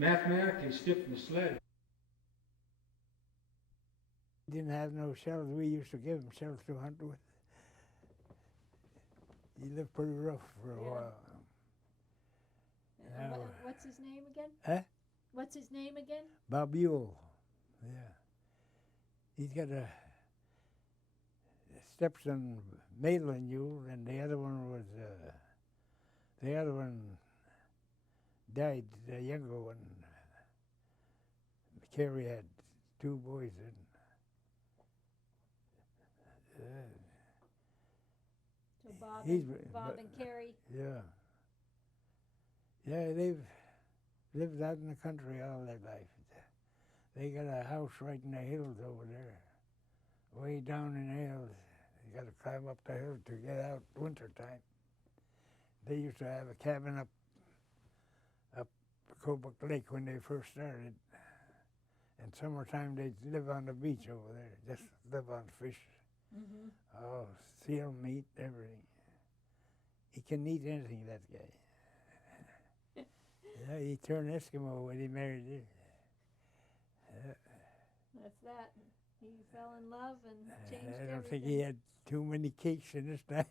mathematically stiff in the sled. Didn't have no shells. We used to give him shells to hunt with. He lived pretty rough for a while. And what's his name again? Huh? What's his name again? Bob Ewell. Yeah. He's got a stepson, Maitland Ewell, and the other one was, the other one died, the younger one. Carrie had two boys. So Bob but- and Carrie. Yeah. Yeah, they've lived out in the country all their life. They got a house right in the hills over there, way down in the hills. You got to climb up the hill to get out winter time. They used to have a cabin up Kobuk Lake when they first started. In summertime, they'd live on the beach over there, just live on fish. Mm-hmm. Oh, seal meat, everything. He can eat anything, that guy. Yeah, he turned Eskimo when he married her. That's that. He fell in love and changed I don't everything. think he had too many cakes in his time.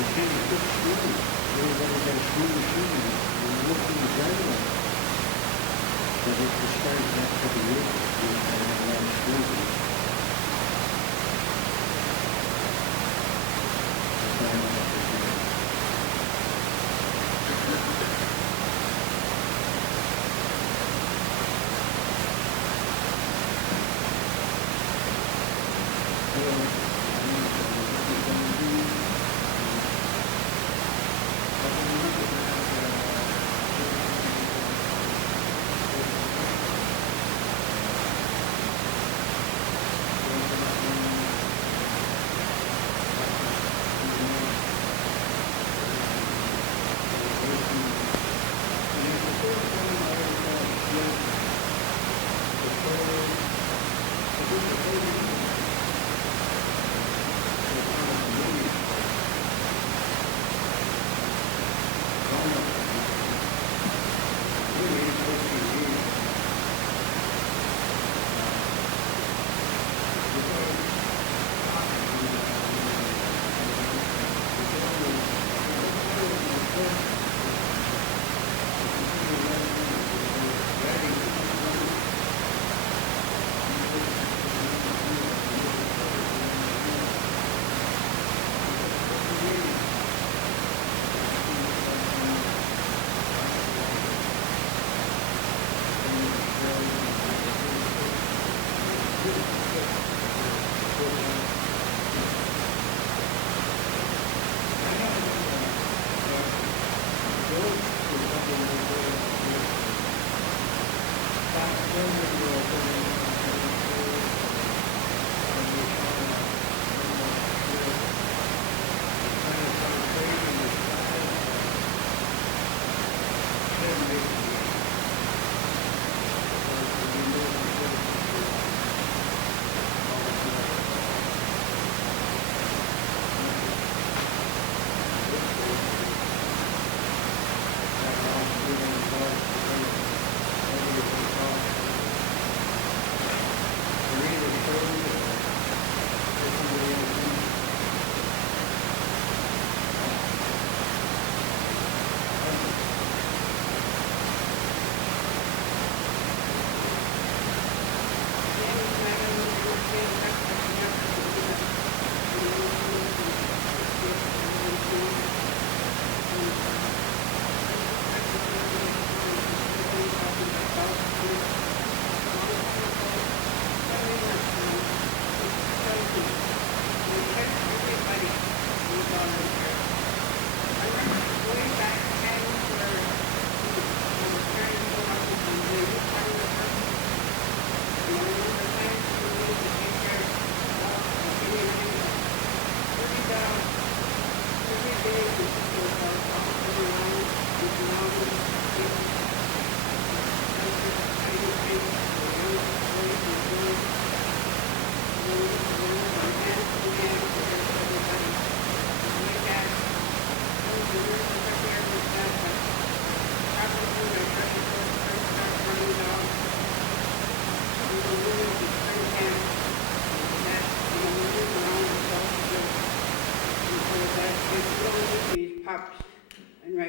You can't put screws. Everybody has screw machines. You look in the driveway. But if you start that for the year, you have a lot of screws. That's why I don't have to do it.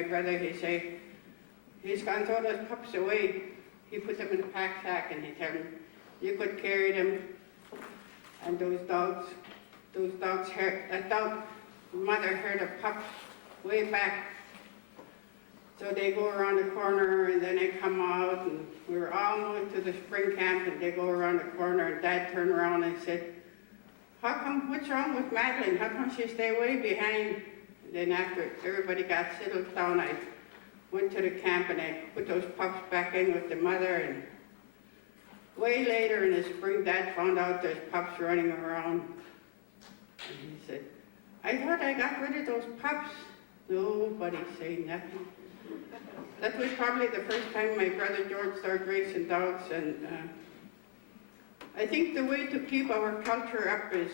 Brother, he say, he's gonna throw those pups away. He put them in a pack sack and he tell them, you could carry them. And those dogs heard, that dog mother heard a pup way back. So they go around the corner and then they come out and we were almost to the spring camp and they go around the corner and Dad turned around and said, how come, what's wrong with Madeline? How come she stay way behind? Then after everybody got settled down, I went to the camp and I put those pups back in with the mother. And way later in the spring, Dad found out there's pups running around. And he said, I thought I got rid of those pups. Nobody said nothing. That was probably the first time my brother George started racing dogs. And I think the way to keep our culture up is,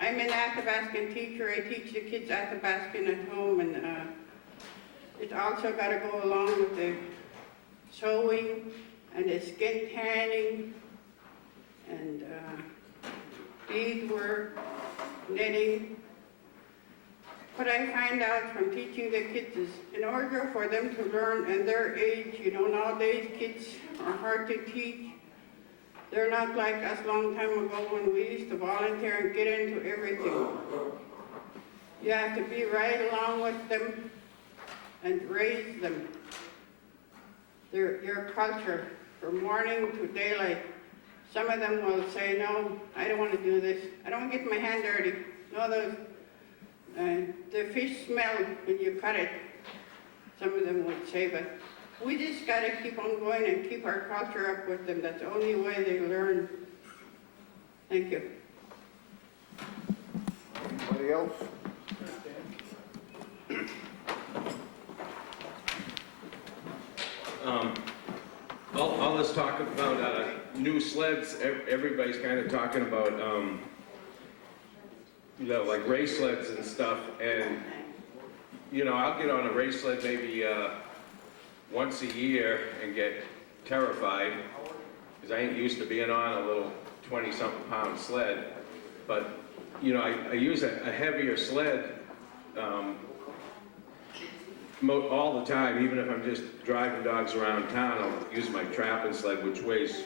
I'm an Athabascan teacher. I teach the kids Athabascan at home, and it also got to go along with the sewing and the skin tanning and beadwork, knitting. what I find out from teaching the kids is in order for them to learn in their age, you know, nowadays kids are hard to teach. They're not like us long time ago when we used to volunteer and get into everything. You have to be right along with them and raise them. Your culture, from morning to daylight. Some of them will say, no, I don't want to do this. I don't want to get my hand dirty. No, the fish smell when you cut it, some of them would say, but we just got to keep on going and keep our culture up with them. That's the only way they learn. Thank you. Anybody else? All this talk about new sleds, everybody's kind of talking about, you know, like race sleds and stuff, and, you know, I'll get on a race sled maybe once a year and get terrified, because I ain't used to being on a little 20-something pound sled, but, you know, I use a heavier sled all the time. Even if I'm just driving dogs around town, I'll use my trapping sled, which weighs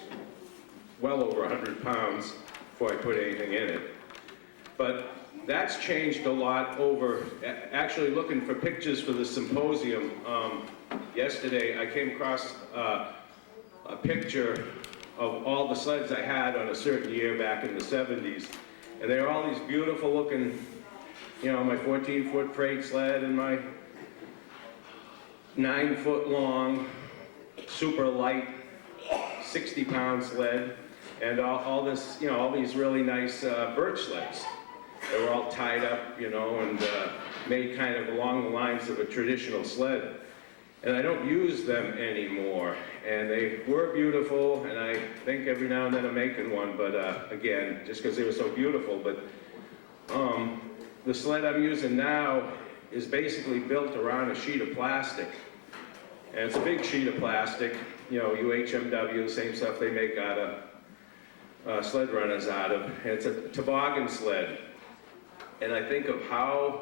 well over 100 pounds before I put anything in it. But that's changed a lot over, actually looking for pictures for the symposium. Yesterday I came across a picture of all the sleds I had on a certain year back in the 70s. And they were all these beautiful looking, you know, my 14-foot freight sled and my 9-foot long, super light, 60-pound sled, and all this, you know, all these really nice birch sleds. They were all tied up, you know, and made kind of along the lines of a traditional sled. And I don't use them anymore. And they were beautiful, and I think every now and then I'm making one, but again, just because they were so beautiful. But the sled I'm using now is basically built around a sheet of plastic. And it's a big sheet of plastic, you know, UHMW, same stuff they make out of sled runners out of. And it's a toboggan sled. And I think of how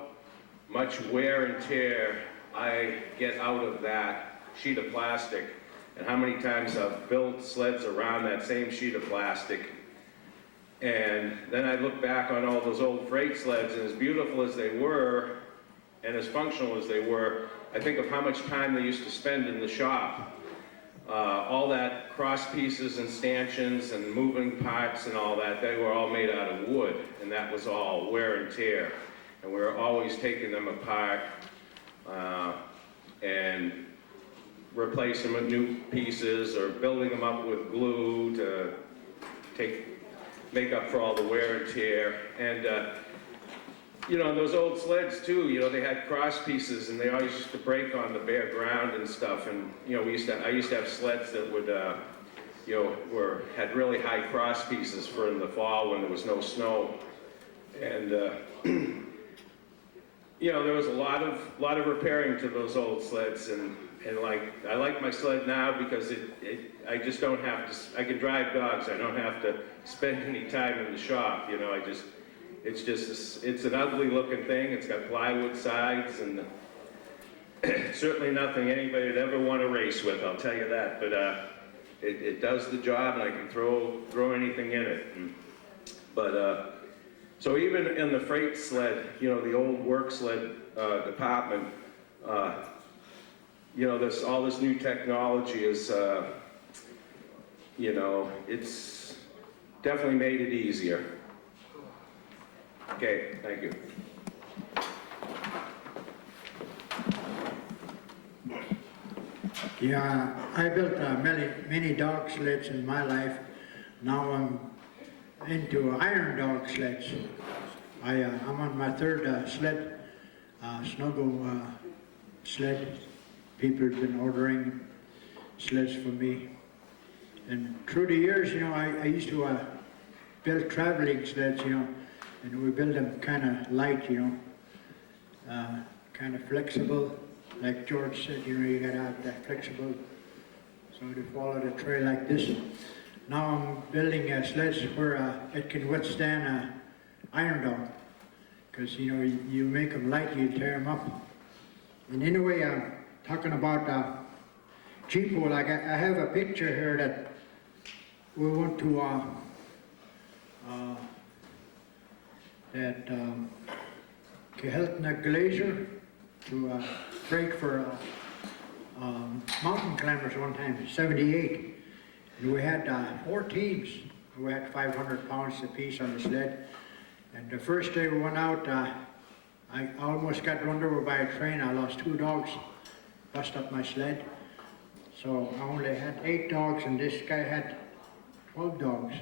much wear and tear I get out of that sheet of plastic, and how many times I've built sleds around that same sheet of plastic. And then I look back on all those old freight sleds, and as beautiful as they were, and as functional as they were, I think of how much time they used to spend in the shop. All that cross pieces and stanchions and moving parts and all that, they were all made out of wood, and that was all wear and tear. And we were always taking them apart and replacing them with new pieces or building them up with glue to make up for all the wear and tear. And you know, those old sleds too, you know, they had cross pieces and they always used to break on the bare ground and stuff. And, you know, I used to have sleds that would, you know, had really high cross pieces for in the fall when there was no snow. And, you know, there was a lot of repairing to those old sleds. And like, I like my sled now because I just don't have to, I can drive dogs. I don't have to spend any time in the shop, you know, it's an ugly looking thing. It's got plywood sides and certainly nothing anybody would ever want to race with, I'll tell you that. But it does the job, and I can throw anything in it. But so even in the freight sled, you know, the old work sled department, you know, all this new technology is, you know, it's definitely made it easier. Okay, thank you. Yeah, I built many dog sleds in my life. Now I'm into iron dog sleds. I'm on my third sled, snuggle sled. People have been ordering sleds for me. And through the years, you know, I used to build traveling sleds, you know, and we build them kind of light, you know, kind of flexible. Like George said, you know, you gotta have that flexible, so to follow the trail like this. Now I'm building sleds where it can withstand iron dog. because you know, you make them light, you tear them up. And anyway, talking about Jeep pole, I have a picture here that we went to Keheltna Glacier to break for mountain climbers one time, 78. And we had 4 teams. We had 500 pounds apiece on the sled. And the first day we went out, I almost got run over by a train. I lost 2 dogs, bust up my sled. So I only had 8 dogs, and this guy had 12 dogs.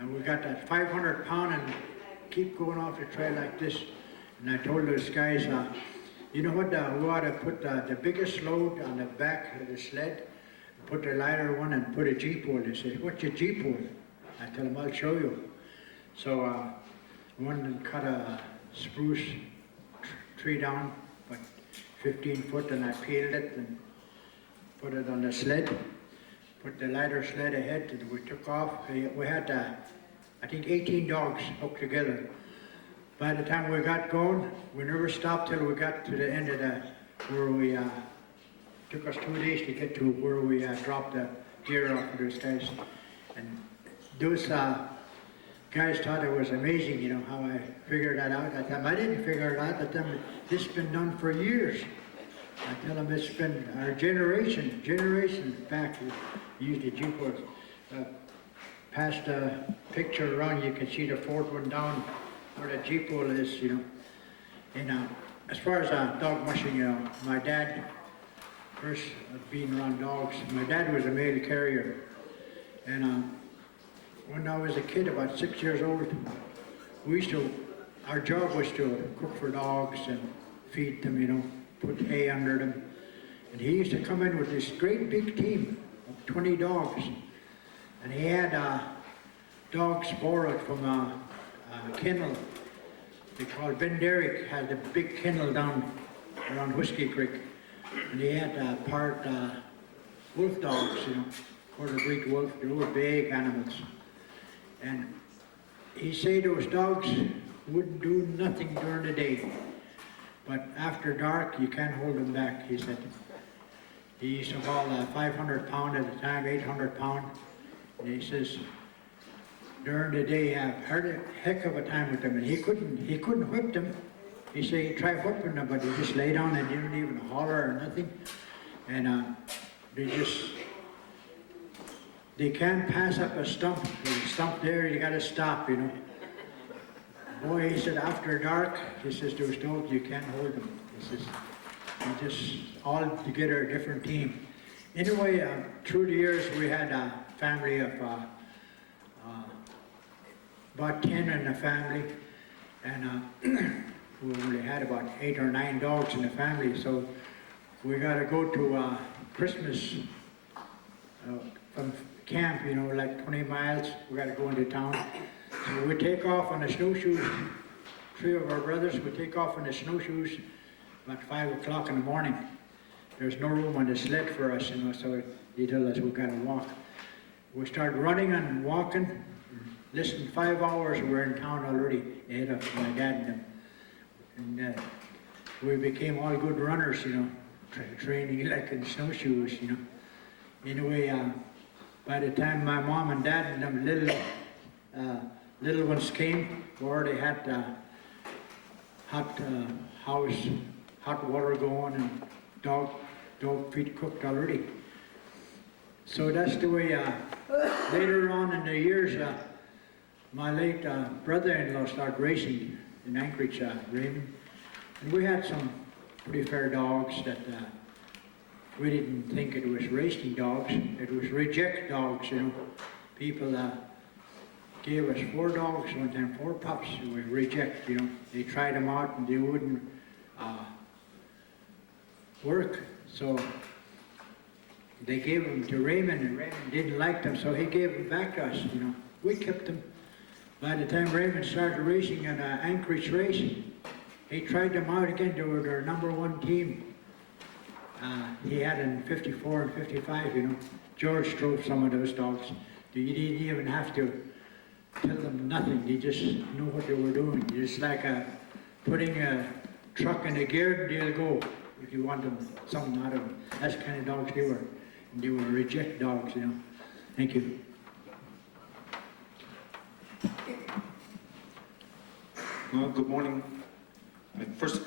And we got that 500 pound and keep going off the trail like this. And I told those guys, you know what, we ought to put the biggest load on the back of the sled, put the lighter one and put a Jeep pole. They said, what's your Jeep pole? I tell them, I'll show you. So I went and cut a spruce tree down, about 15 foot, and I peeled it and put it on the sled, put the lighter sled ahead, and we took off. We had, I think, 18 dogs hooked together. By the time we got going, we never stopped till we got to the end of where we, took us 2 days to get to where we dropped the gear off of those guys. And those guys thought it was amazing, you know, how I figured that out. I tell them, I didn't figure it out. I tell them, this has been done for years. I tell them it's been our generations back. We used the Jeep pole. Past the picture around, you can see the 4th one down where the Jeep pole is, you know. And as far as dog mushing, you know, my dad, first being around dogs, my dad was a mail carrier. And when I was a kid, about 6 years old, our job was to cook for dogs and feed them, you know, put hay under them. And he used to come in with this great big team of 20 dogs. And he had dogs borrowed from a kennel. They called Ben Derrick, had a big kennel down around Whiskey Creek. And he had part wolf dogs, you know, quarter breed wolf. They were big animals. And he said those dogs wouldn't do nothing during the day. But after dark, you can't hold them back, he said. He used to haul 500 pound at a time, 800 pound. And he says, during the day, I've had a heck of a time with them. And he couldn't whip them. He said he tried whipping them, but they just lay down and didn't even holler or nothing. And they can't pass up a stump. There's a stump there, you gotta stop, you know. Boy, he said, after dark, he says, those dogs, you can't hold them. He says, we just all together a different team. Anyway, through the years, we had a family of about 10 in the family, and we only had about 8 or 9 dogs in the family, so we got to go to Christmas from camp, you know, like 20 miles, we got to go into town. So we take off on the snowshoes, 3 of our brothers, we take off on the snowshoes about 5 o'clock in the morning. There's no room on the sled for us, you know, so they tell us we got to walk. We start running and walking. Less than 5 hours, we're in town already, ahead of my dad and them. And we became all good runners, you know, training like in snowshoes, you know. Anyway, by the time my mom and dad and them little ones came, we already had hot water going and dog feed cooked already. So that's the way, later on in the years, my late brother-in-law started racing in Anchorage, Raymond. And we had some pretty fair dogs that we didn't think it was racing dogs. It was reject dogs, you know. People gave us 4 dogs one time, 4 pups, we reject, you know. They tried them out and they wouldn't work. So they gave them to Raymond, and Raymond didn't like them, so he gave them back to us, you know. We kept them. By the time Raymond started racing in Anchorage race, he tried them out again. They were their #1 team. He had in 54 and 55, you know. George drove some of those dogs. You didn't even have to tell them nothing. They just knew what they were doing. Just like putting a truck in a gear, they'll go. If you want them, something out of them. That's the kind of dogs they were. They were reject dogs, you know. Thank you. Well, good morning. First,